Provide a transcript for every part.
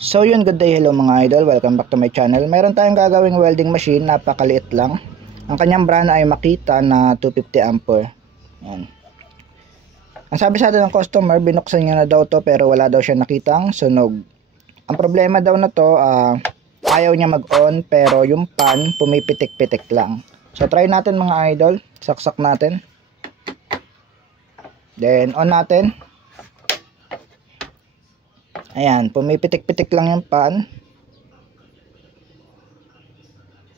So yun, good day, hello mga idol, welcome back to my channel. Meron tayong gagawing welding machine, napakaliit lang. Ang kanyang brand ay Makita na 250 ampere. Yan. Ang sabi sa atin ng customer, binuksan niya na daw to pero wala daw siya nakitang sunog. Ang problema daw na to, ayaw niya mag-on pero yung pan pumipitik-pitik lang. So try natin mga idol, saksak natin. Then on natin. Ayan, pumipitik-pitik lang yung pan.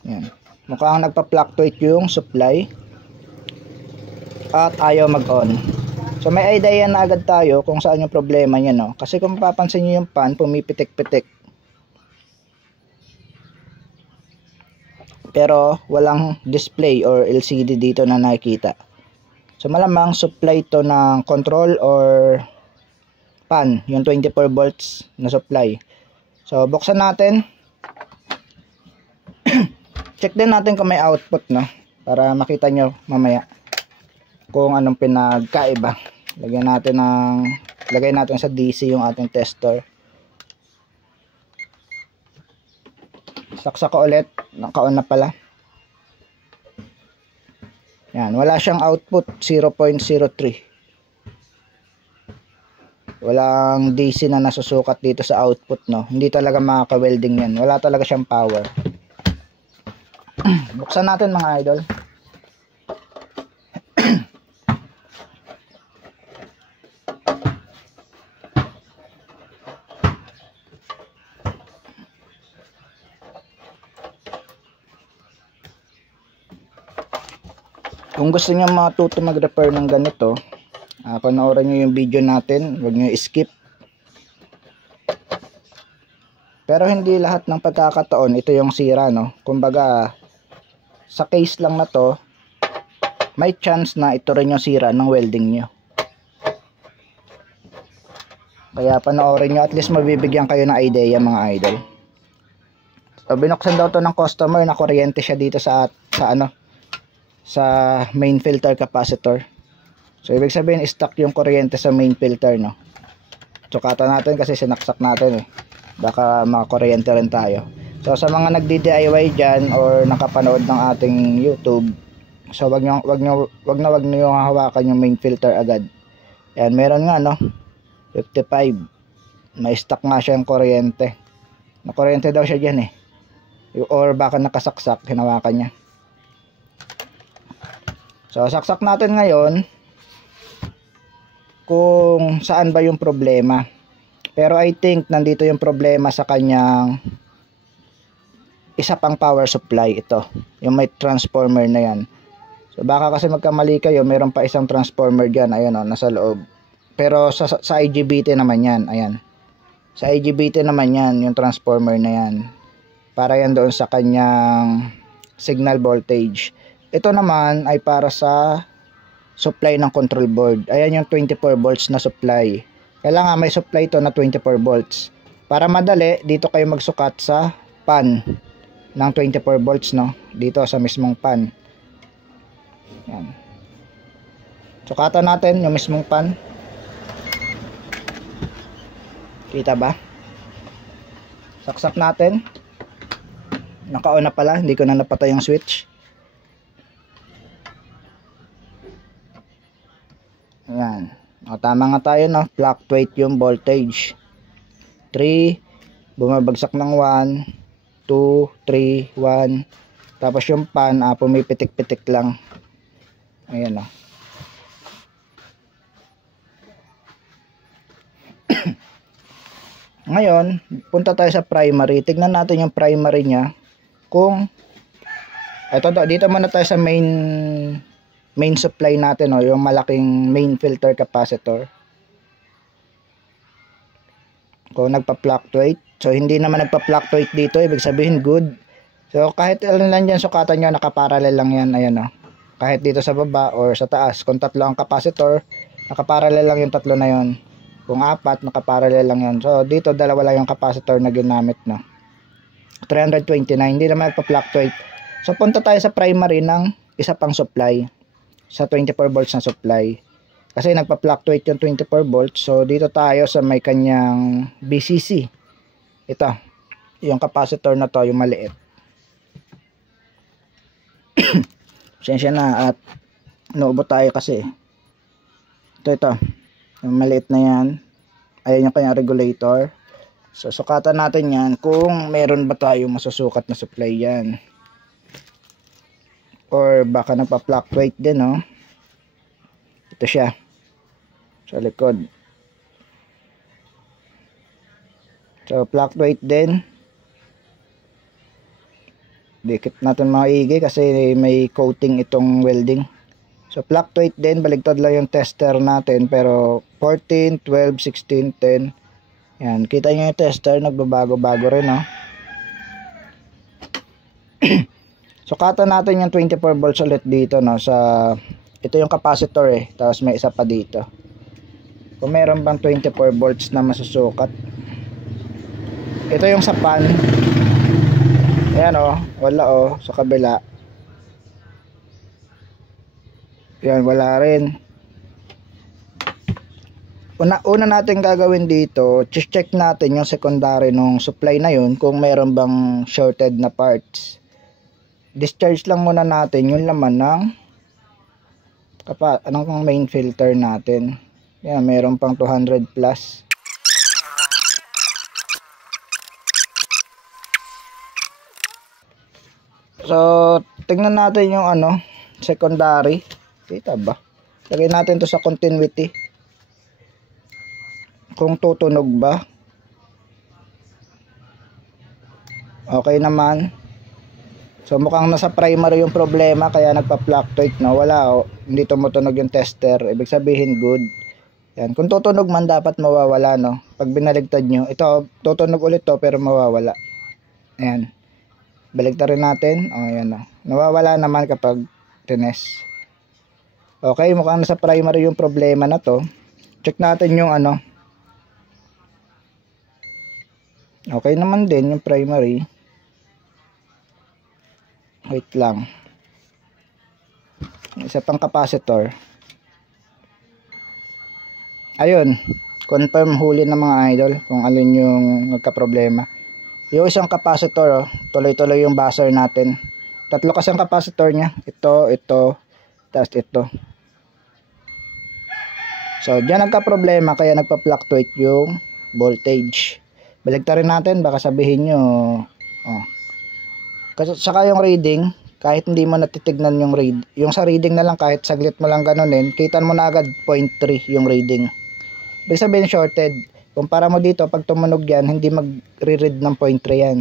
Ayan. Mukhang nagpa-fluctuate yung supply. At ayaw mag-on. So may idea na agad tayo kung saan yung problema niya, no? Kasi kung mapapansin niyo yung pan, pumipitik-pitik. Pero walang display or LCD dito na nakikita. So malamang supply to ng control or pan, yung 24 volts na supply. So buksan natin. Check din natin kung may output, no, para makita nyo mamaya kung anong pinagkaiba. Lagay natin sa DC yung ating tester. Saksak ko ulit, naka-on na pala. Yan, wala siyang output, 0.03. Walang DC na nasusukat dito sa output, no. Hindi talaga makaka-welding yan. Wala talaga siyang power. Buksan natin mga idol. Kung gusto niyo matuto mag-repair ng ganito, panoorin nyo yung video natin, huwag nyo skip. Pero hindi lahat ng pagkakataon ito yung sira, no. Kumbaga sa case lang na to, may chance na ito rin yung sira ng welding nyo. Kaya panoorin nyo, at least mabibigyan kayo ng idea mga idol. So binuksan daw to ng customer, na kuryente siya dito sa main filter capacitor. So ibig sabihin stuck yung kuryente sa main filter, no. Tsukatan natin kasi sinaksak natin eh. Baka makakuryente rin tayo. So sa mga nagdi-DIY diyan or nakapanood ng ating YouTube, so wag nyo yung hawakan yung main filter agad. Ayan, meron nga, no, 55. May stuck nga siya yung kuryente. Nakuryente daw siya diyan eh. Or baka nakasaksak, hinawakan niya. So saksak natin ngayon kung saan ba yung problema. Pero I think nandito yung problema sa kanyang isa pang power supply, ito yung may transformer na yan. So baka kasi magkamali kayo, meron pa isang transformer dyan, ayan o, nasa loob. Pero sa IGBT naman yan, ayan, sa IGBT naman yan yung transformer na yan, para yan doon sa kanyang signal voltage. Ito naman ay para sa supply ng control board. Ayan yung 24 volts na supply. Kailangan may supply to na 24 volts. Para madali, dito kayo magsukat sa pan ng 24 volts, no? Dito sa mismong pan. Yan. Sukatan natin yung mismong pan. Kita ba? Saksak natin. Naka-on na pala, hindi ko na napatay yung switch. Ayan. O, tama nga tayo, no? Fluctuate yung voltage. 3, bumabagsak ng 1, 2, 3, 1. Tapos yung pan, pumipitik-pitik lang. Ayan, o. Ngayon, punta tayo sa primary. Tignan natin yung primary niya. Kung, dito muna tayo sa main supply natin, no, yung malaking main filter capacitor. Kung nagpa-fluctuate, so hindi naman nagpa-fluctuate dito, ibig sabihin good. So kahit ilan lang dyan sukatan nyo, nakaparallel lang yan, ayan, no. Kahit dito sa baba or sa taas, kung tatlo ang capacitor, nakaparallel lang yung tatlo na yon. Kung apat, nakaparallel lang yan. So dito dalawa lang yung capacitor na ginamit, no. 329, hindi naman nagpa-fluctuate. So punta tayo sa primary ng isa pang supply, sa 24 volts na supply. Kasi nagpa-fluctuate yung 24 volts. So dito tayo sa may kanyang BCC. Ito, yung capacitor na to, yung maliit. Pasensya na at naubo tayo kasi. Ito. Yung maliit na yan. Ayan yung kanyang regulator. So, sukatan natin yan kung meron ba tayong masusukat na supply yan. Or baka nagpa-fluctuate din, no? Ito siya. Sa likod. So, fluctuate din. Dikit natin maigi kasi may coating itong welding. So, fluctuate din. Baligtad lang yung tester natin. Pero, 14, 12, 16, 10. Yan. Kita nyo yung tester. Nagbabago-bago rin, no? Sukatan natin yung 24 volts ulit dito, no? Ito yung capacitor, eh. Tapos may isa pa dito. Kung meron bang 24 volts na masusukat. Ito yung sa pan. Ayan, oh. Wala, oh. Sa kabila. Yan, wala rin. Una natin gagawin dito, check natin yung secondary nung supply na yun kung meron bang shorted na parts. Discharge lang muna natin yung laman ng anong main filter natin. Yan, meron pang 200 plus. So, tingnan natin yung secondary. Kita ba? Lagay natin to sa continuity. Kung tutunog ba. Okay naman. So, mukhang nasa primary yung problema kaya nagpa-fluctuate, no? Wala, hindi tumutunog yung tester. Ibig sabihin, good. Yan. Kung tutunog man, dapat mawawala, no? Pag binaligtad nyo, ito, tutunog ulit to pero mawawala. Ayan. Baligtarin natin. Ayan, no? Nawawala naman kapag tines. Okay, mukhang nasa primary yung problema na to. Check natin yung Okay naman din yung primary. Wait lang. Isa pang capacitor. Ayun. Confirm huli ng mga idol kung alin yung nagka-problema. Yung isang capacitor, tuloy-tuloy yung buzzer natin. Tatlo kasi ang capacitor niya. Ito, tapos ito. So, diyan nagka-problema kaya nagpa-fluctuate yung voltage. Baligtarin natin, baka sabihin nyo, Kasi saka yung reading, kahit hindi mo natitignan yung yung sa reading na lang, kahit saglit mo lang ganunin, kita mo na agad 0.3 yung reading. Ibig sabihin shorted. Kumpara mo dito, pag tumunog yan, hindi magre-read ng 0.3 yan.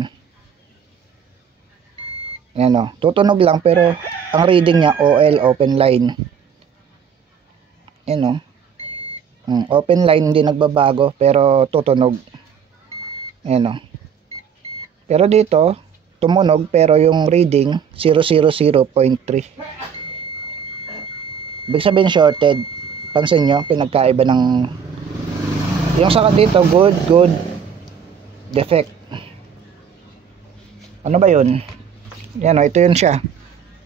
Yan, o. Tutunog lang, pero ang reading niya, OL, open line. Yan, o. Open line, hindi nagbabago, pero tutunog. Yan, o. Pero dito, tumunog, pero yung reading, 000.3. Ibig sabihin shorted. Pansin nyo, pinagkaiba ng yung saka dito, good, defect. Ano ba yun? Yan, o, ito yun siya.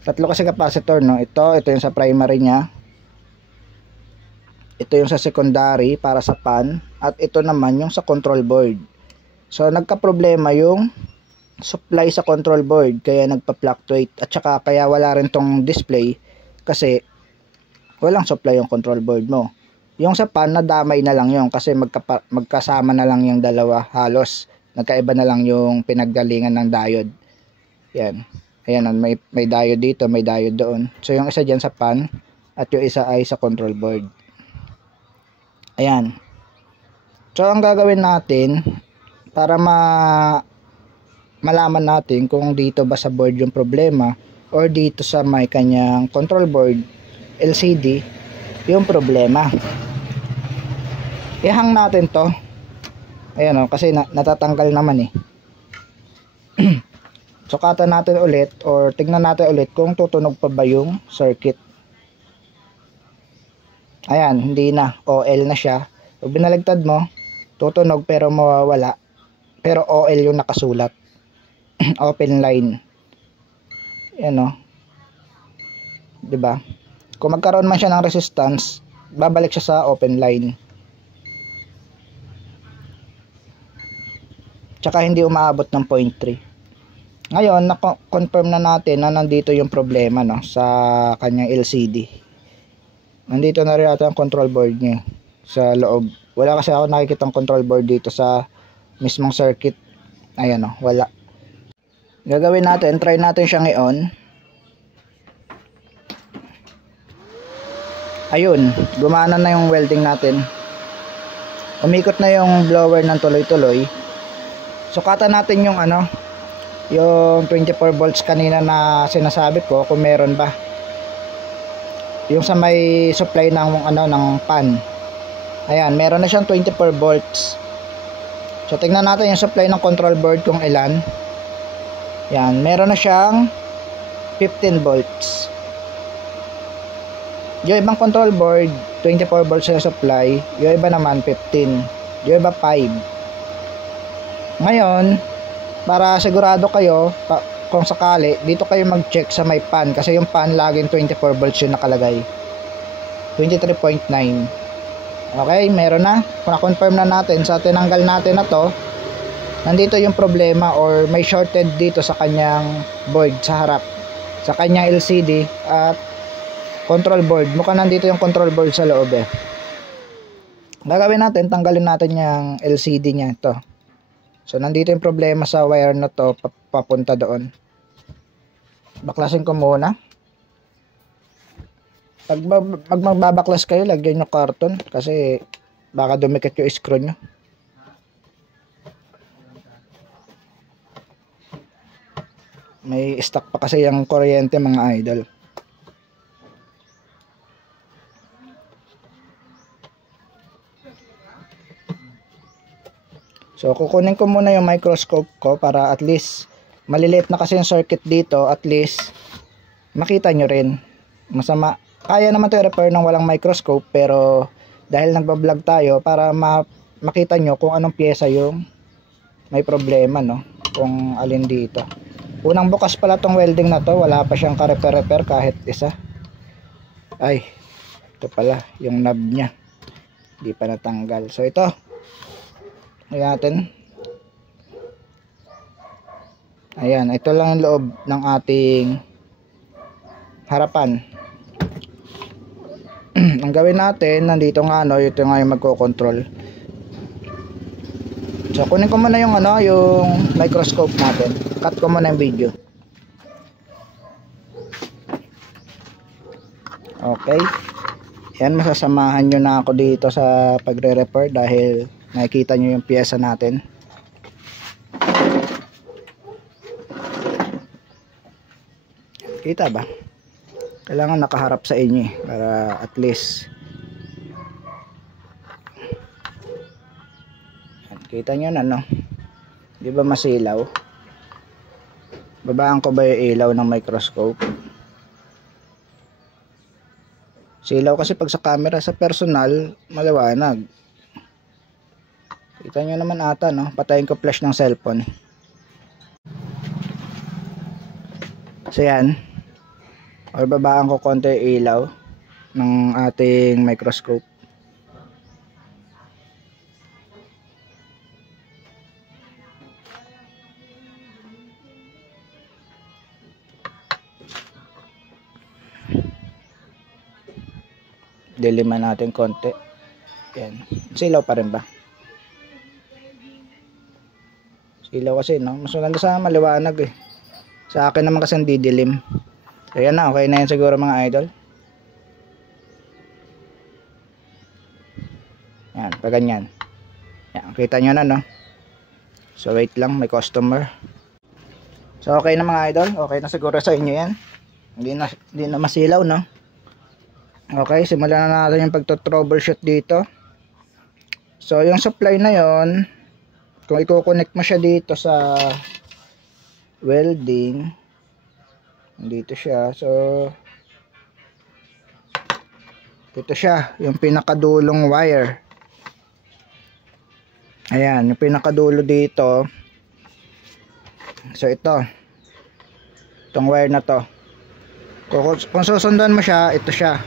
Tatlo kasi capacitor, no? Ito yung sa primary niya. Ito yung sa secondary para sa pan. At ito naman yung sa control board. So, nagka-problema yung supply sa control board. Kaya nagpa-fluctuate. At saka, kaya wala rin tong display. Kasi, walang supply yung control board mo. Yung sa pan, nadamay na lang yung kasi magkasama na lang yung dalawa halos. Nagkaiba na lang yung pinaggalingan ng diode. Yan. Ayan, may diode dito, may diode doon. So, yung isa dyan sa pan at yung isa ay sa control board. Ayan. So, ang gagawin natin para malaman natin kung dito ba sa board yung problema or dito sa may kanyang control board LCD yung problema. Ihang natin to. Ayan, o, kasi natatanggal naman eh. Sukatan natin ulit or tignan natin ulit kung tutunog pa ba yung circuit. Ayan, hindi na. OL na siya. Pag binaligtad mo, tutunog pero mawawala. Pero OL yung nakasulat. Open line. Ayan, o. Diba? Kung magkaroon man siya ng resistance, babalik siya sa open line. tsaka hindi umaabot ng 0.3. Ngayon, na-confirm na natin na nandito yung problema, no, sa kanyang LCD. Nandito na rin ata ang control board niya sa loob. Wala kasi ako nakikitang control board dito sa mismong circuit. Ayan, no, wala. Gagawin natin, try natin siyang i-on. Ayun, gumana na yung welding natin. Umikot na yung blower ng tuloy-tuloy. Sukatan natin yung yung 24 volts kanina na sinasabi ko, kung meron ba. Yung sa may supply ng ng pan. Ayan, meron na siyang 24 volts. So tingnan natin yung supply ng control board kung ilan. Yan, meron na siyang 15 volts. Yung ibang control board, 24 volts na supply. Yung iba naman 15. Yung iba 5. Ngayon, para sigurado kayo, kung sakali, dito kayo mag-check sa may pan. Kasi yung pan laging 24 volts yung nakalagay. 23.9. Okay, meron na. Kung na-confirm na natin, sa tinanggal natin na to, nandito yung problema or may shorted dito sa kanyang board sa harap. Sa kanyang LCD at control board. Mukhang nandito yung control board sa loob eh. Gagawin natin, tanggalin natin yung LCD niya ito. So nandito yung problema sa wire na to papunta doon. Baklasin ko muna. Pag magbabaklas kayo, lagyan nyo karton kasi baka dumikit yung screw nyo. May stock pa kasi yung kuryente mga idol. So kukunin ko muna yung microscope ko para at least maliliit na kasi yung circuit dito, at least makita nyo rin. Masama, kaya naman ito i-repair ng walang microscope, pero dahil nagbablog tayo para makita nyo kung anong pyesa yung may problema, no, kung alin dito. Unang bukas pala tong welding na to, wala pa siyang ka-repair kahit isa. Ay, ito pala yung knob nya, hindi pa natanggal. So ito, ayan natin. Ayan, ito lang yung loob ng ating harapan. Ang gawin natin, nandito nga ito nga yung magko-control. So kunin ko muna yung yung microscope natin. Cut ko muna yung video. Okay. Yan, masasamahan nyo na ako dito sa pagre-repair dahil nakikita nyo yung pyesa natin. Kita ba? Kailangan nakaharap sa inyo para at least kita nyo na, no? Di ba masilaw? Babaan ko ba yung ilaw ng microscope? Silaw kasi pag sa camera, sa personal maliwanag. Kita nyo naman ata, no? Patayin ko flash ng cellphone. So yan, or babaan ko konti yung ilaw ng ating microscope. Diliman natin konti. Yan, silaw pa rin ba? Silaw kasi, no? Mas maganda sa maliwanag eh. Sa akin naman kasi didilim. So yan na, okay na yan siguro mga idol. Yan, pag ganyan. Yan, kita nyo na, no? So wait lang, may customer. So okay na mga idol, okay na siguro sa inyo yan. Hindi na masilaw, no? Okay, simulan na natin yung pagto-troubleshoot dito. So yung supply na yon, kung i-connect mo siya dito sa welding, dito siya. So dito siya, yung pinakadulong wire. Ayan, yung pinakadulo dito. So ito, itong wire na to, kung susundan mo siya, ito siya.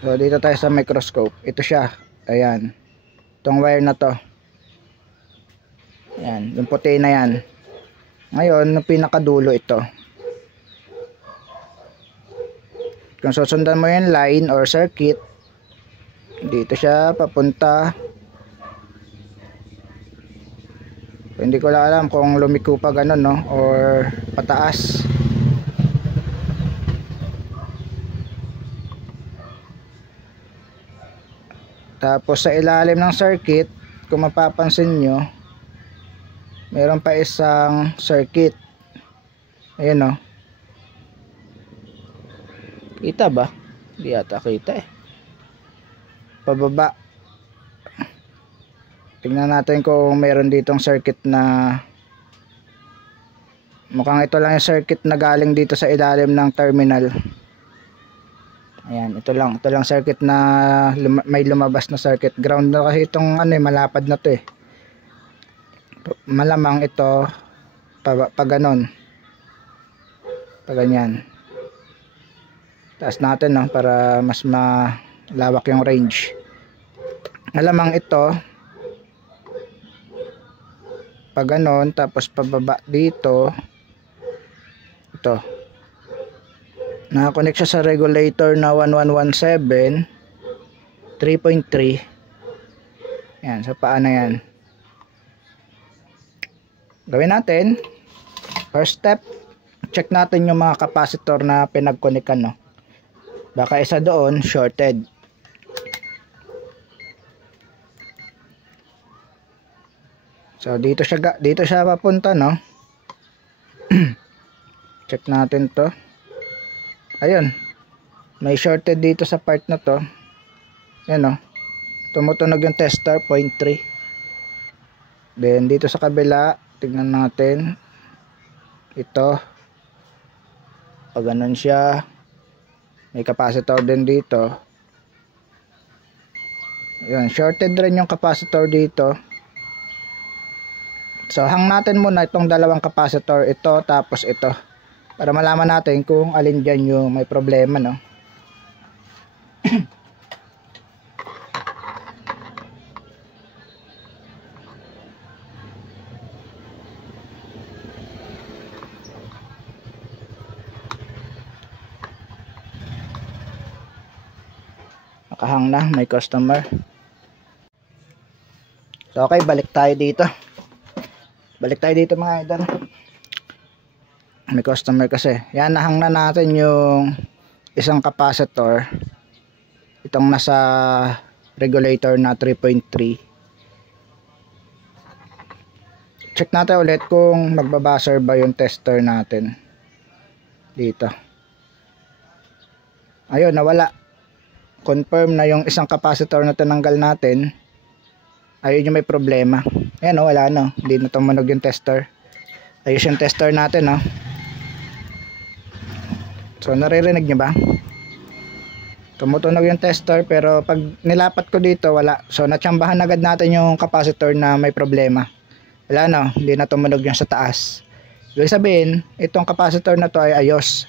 So dito tayo sa microscope, ito siya. Ayan, itong wire na to. Yan, yung puti na yan. Ngayon, yung pinakadulo ito. Kung susundan mo yung line or circuit, dito siya papunta. Hindi ko lang alam kung lumiko pa ganun, no, or pataas. Tapos sa ilalim ng circuit, kung mapapansin nyo, meron pa isang circuit. Ayan, no. Kita ba? Hindi yata kita eh. Pababa. Tingnan natin kung meron ditong circuit na mukhang ito lang yung circuit na galing dito sa ilalim ng terminal. Ayan, ito lang circuit na may lumabas na circuit. Ground na kasi itong ano eh, malapad na to eh. Malamang ito pa ganon. Pa ganyan. Taas natin, no, para mas malawak yung range. Malamang ito pa ganon, tapos pababa dito. Ito. Nakakonect siya sa regulator na 1117 3.3. Yan, sa paa na yan. Gawin natin. First step, check natin yung mga capacitor na pinagkonekan, no. Baka isa doon shorted. So dito siya papunta, no. Check natin to. Ayun. May shorted dito sa part na to. Ayan, no. Tumutunog yung tester 0.3. Then dito sa kabila, tingnan natin. Ito. Pag ganun siya, may capacitor din dito. Ayun, shorted rin yung capacitor dito. So hang natin muna itong dalawang capacitor, ito tapos ito, para malaman natin kung alin dyan yung may problema, no. Nakahang na, may customer. So okay, balik tayo dito mga idol. May customer kasi. Yan, nahang na natin yung isang capacitor, itong nasa regulator na 3.3. Check natin ulit kung magbabuzzer ba yung tester natin dito. Ayun, nawala. Confirm na yung isang capacitor na tinanggal natin, ayun yung may problema. Ayan, no, wala, no, hindi na tumunog yung tester. Ayos yung tester natin, no. So naririnig nyo ba? Tumutunog yung tester, pero pag nilapat ko dito, wala. So natsambahan agad natin yung capacitor na may problema. Wala, no, hindi na tumunog yung sa taas. Ibig sabihin, itong capacitor na to ay ayos.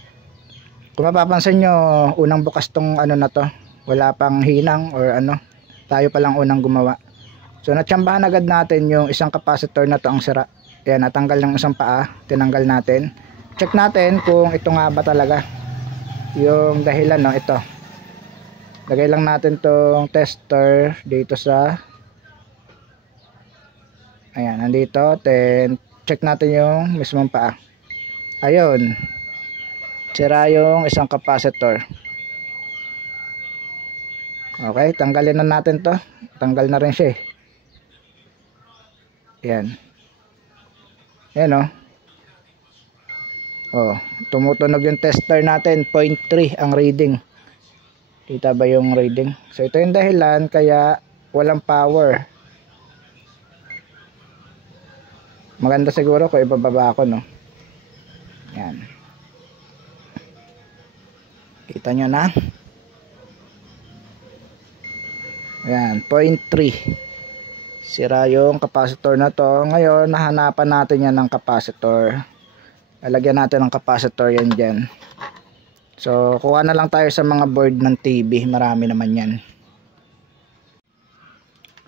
Kung mapapansin nyo, unang bukas tong ano na to, wala pang hinang or ano, tayo pa lang unang gumawa. So natsambahan agad natin yung isang capacitor na to ang sira. Ayan, natanggal ng isang paa, tinanggal natin. Check natin kung ito nga ba talaga yung dahilan, no. Ito, lagay lang natin tong tester dito sa, ayan, nandito. Then check natin yung mismong paa. Ayun, sira yung isang capacitor. Okay, tanggalin na natin to. Tanggal na rin siya eh. Yan. Yan, oh, tumutunog yung tester natin, 0.3 ang reading. Kita ba yung reading? So ito yung dahilan kaya walang power. Maganda siguro kung ibababa ko, no. Yan. Kita nyo na. Yan, 0.3. Sira yung capacitor na to. Ngayon, nahanapan natin yan ng capacitor. Lalagyan natin ng capacitor yan dyan. So, kuha na lang tayo sa mga board ng TV. Marami naman yan.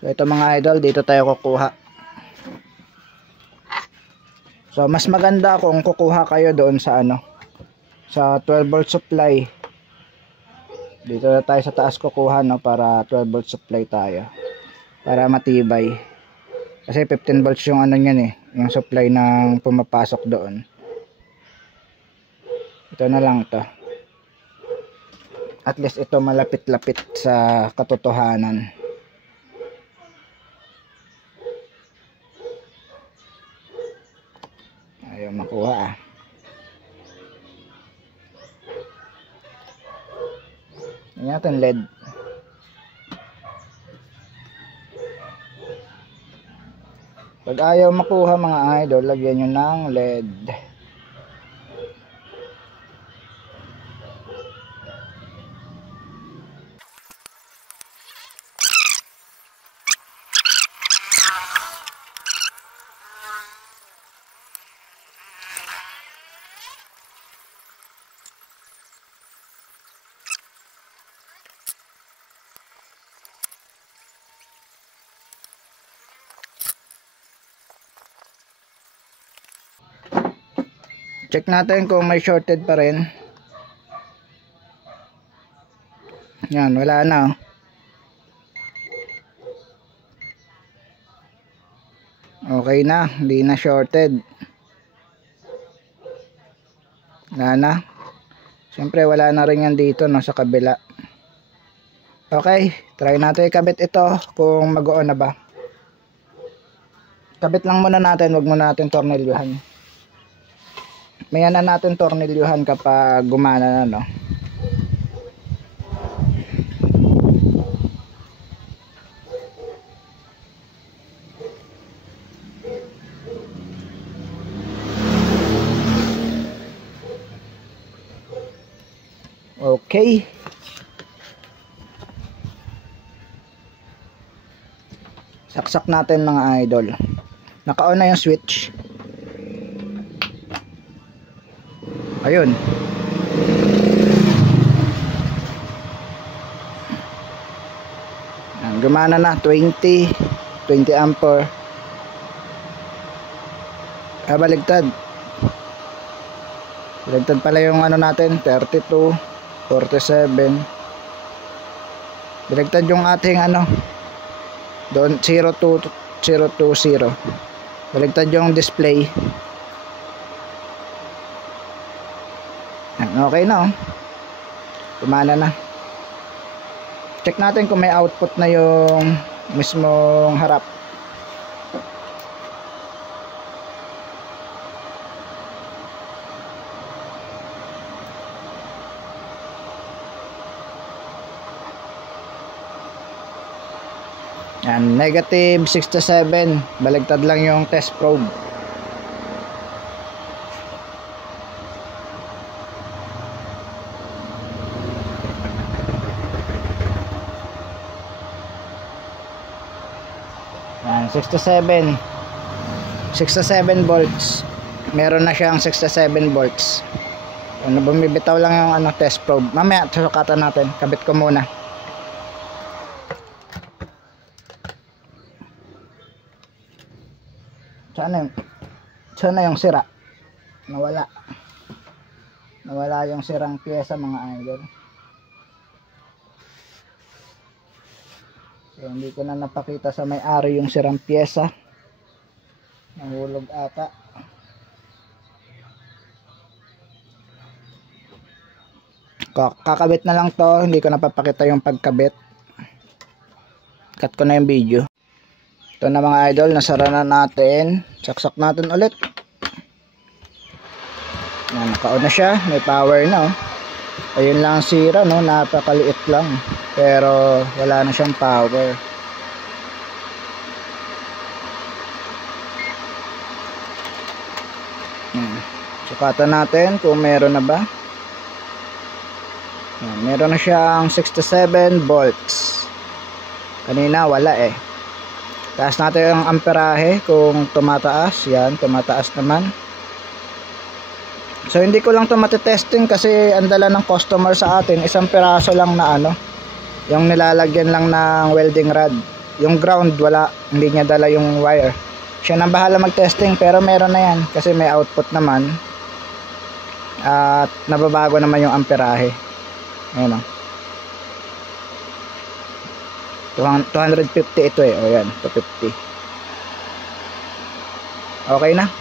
So, ito mga idol, dito tayo kukuha. So mas maganda kung kukuha kayo doon sa sa 12 volt supply. Dito na tayo sa taas kukuha, no, para 12 volt supply tayo. Para matibay. Kasi 15 volts yung niyan yung supply ng pumapasok doon. Ito na lang to. At least ito malapit-lapit sa katotohanan. Ayaw makuha Yan natin LED. Pag ayaw makuha mga idol, lagyan nyo ng LED. Check natin kung may shorted pa rin. Yan, wala na. Okay na, hindi na shorted. Wala na. Siyempre wala na rin yan dito, no, sa kabila. Okay, try natin ikabit ito kung mag-on na ba. Kabit lang muna natin, wag muna natin tornilyuhan. Mayan na natin tornilyuhan kapag gumana na, no. Okay. Saksak natin mga idol. Naka-on na yung switch. Ayun. Gumana na 20 ampere. Baligtad. Baligtad pala yung natin, 32, 47. Baligtad yung ating doon 020. Baligtad yung display. Okay na, Kumana na. Check natin kung may output na yung mismong harap. Yan, negative 67. Baligtad lang yung test probe. Yan, 67 volts. Meron na siyang 67 volts. Bumibitaw lang yung test probe. Mamaya susukatan natin. Kabit ko muna. Sana yung sira. Nawala yung sirang pyesa mga idol. So, hindi ko na napakita sa may-ari yung sirang pyesa. Nahulog ata. Kakabit na lang to. Hindi ko napapakita yung pagkabit. Cut ko na yung video. Ito na mga idol, nasara na natin. Saksak natin ulit. Yan, naka-on na siya. May power na, Ayun lang sira, napakaliit lang. Pero wala na siyang power. Yan. Sukatan natin kung meron na ba. Yan, meron na siyang 67 volts. Kanina wala Taas natin yung amperahe kung tumataas. Yan, tumataas naman. So hindi ko lang ito matitesting kasi ang dala ng customer sa atin isang piraso lang na yung nilalagyan lang ng welding rod. Yung ground wala, hindi niya dala yung wire. Siya nang bahala mag-testing, pero meron na yan kasi may output naman at nababago naman yung amperahe. Ayan o, 250 ito eh. O yan, 250. Okay na.